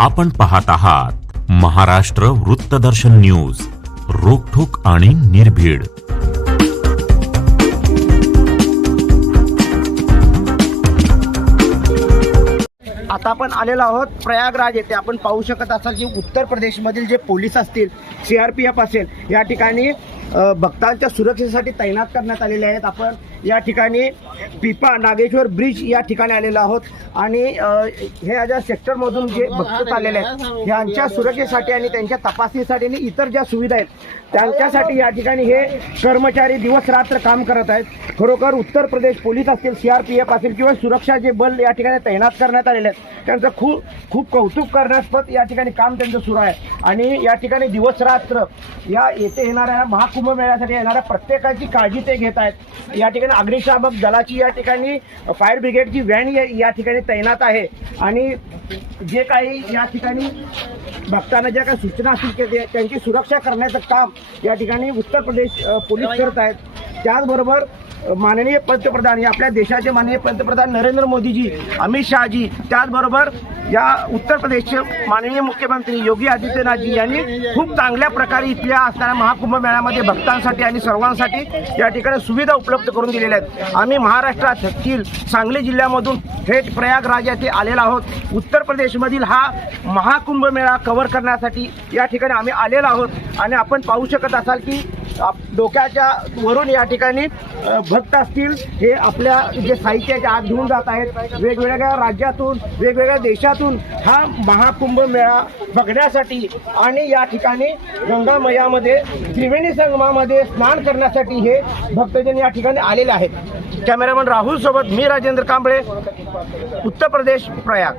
आपण पाहत आहात महाराष्ट्र वृत्तदर्शन न्यूज रोखोक आणि निर्भीड. आता आपण आलेलो आहोत प्रयागराज येथे. आपण पाहू शकत असाल की उत्तर प्रदेशमधील जे पोलीस असतील सी आर पी एफ असेल या ठिकाणी भक्तांच्या सुरक्षेसाठी तैनात करण्यात आलेले आहेत. आपण या ठिकाणी पिपा नागेश्वर ब्रिज या ठिकाणी आलेलो आहोत. आणि हे या ज्या सेक्टरमधून जे भक्त आलेले आहेत यांच्या सुरक्षेसाठी आणि त्यांच्या तपासणीसाठी आणि इतर ज्या सुविधा आहेत त्यांच्यासाठी या ठिकाणी हे कर्मचारी दिवस रात्र काम करत आहेत. खरोखर उत्तर प्रदेश पोलीस असतील सी आर पी एफ असतील किंवा सुरक्षा जे बल या ठिकाणी तैनात करण्यात आलेले आहेत त्यांचं खूप खूप कौतुक करण्यास्पद या ठिकाणी काम त्यांचं सुरू आहे. आणि या ठिकाणी दिवस रात्र या येथे येणाऱ्या महाकुंभ कुंभमेळ्यासाठी येणाऱ्या प्रत्येकाची काळजी ते घेत आहेत. या ठिकाणी अग्निशामक दलाची या ठिकाणी फायर ब्रिगेडची व्हॅन या या ठिकाणी तैनात आहे. आणि जे काही या ठिकाणी भक्तांना ज्या काही सूचना असतील ते- त्यांची सुरक्षा करण्याचं काम या ठिकाणी उत्तर प्रदेश पोलीस करत आहेत. त्याचबरोबर माननीय पंतप्रधान हे आपल्या देशाचे माननीय पंतप्रधान नरेंद्र मोदीजी अमित शहाजी त्याचबरोबर या उत्तर प्रदेशचे माननीय मुख्यमंत्री योगी आदित्यनाथजी यांनी खूप चांगल्या प्रकारे इथल्या असणाऱ्या महाकुंभ मेळ्यामध्ये भक्तांसाठी आणि सर्वांसाठी या ठिकाणी सुविधा उपलब्ध करून दिलेल्या आहेत. आम्ही महाराष्ट्रातील सांगली जिल्ह्यामधून थेट प्रयागराज येथे आलेलो आहोत. उत्तर प्रदेशमधील हा महाकुंभ मेळा कव्हर करण्यासाठी या ठिकाणी आम्ही आलेलो आहोत. आणि आपण पाहू शकत असाल की डोक्याच्या वरून या ठिकाणी भक्त असतील हे आपल्या जे साहित्याच्या आत घेऊन जात आहेत वेगवेगळ्या राज्यातून वेगवेगळ्या देशातून हा महाकुंभ मेळा बघण्यासाठी आणि या ठिकाणी गंगामयामध्ये त्रिवेणी संगमामध्ये स्नान करण्यासाठी हे भक्तजन या ठिकाणी आलेले आहेत. कॅमेरामन राहुल सोबत मी राजेंद्र कांबळे उत्तर प्रदेश प्रयाग.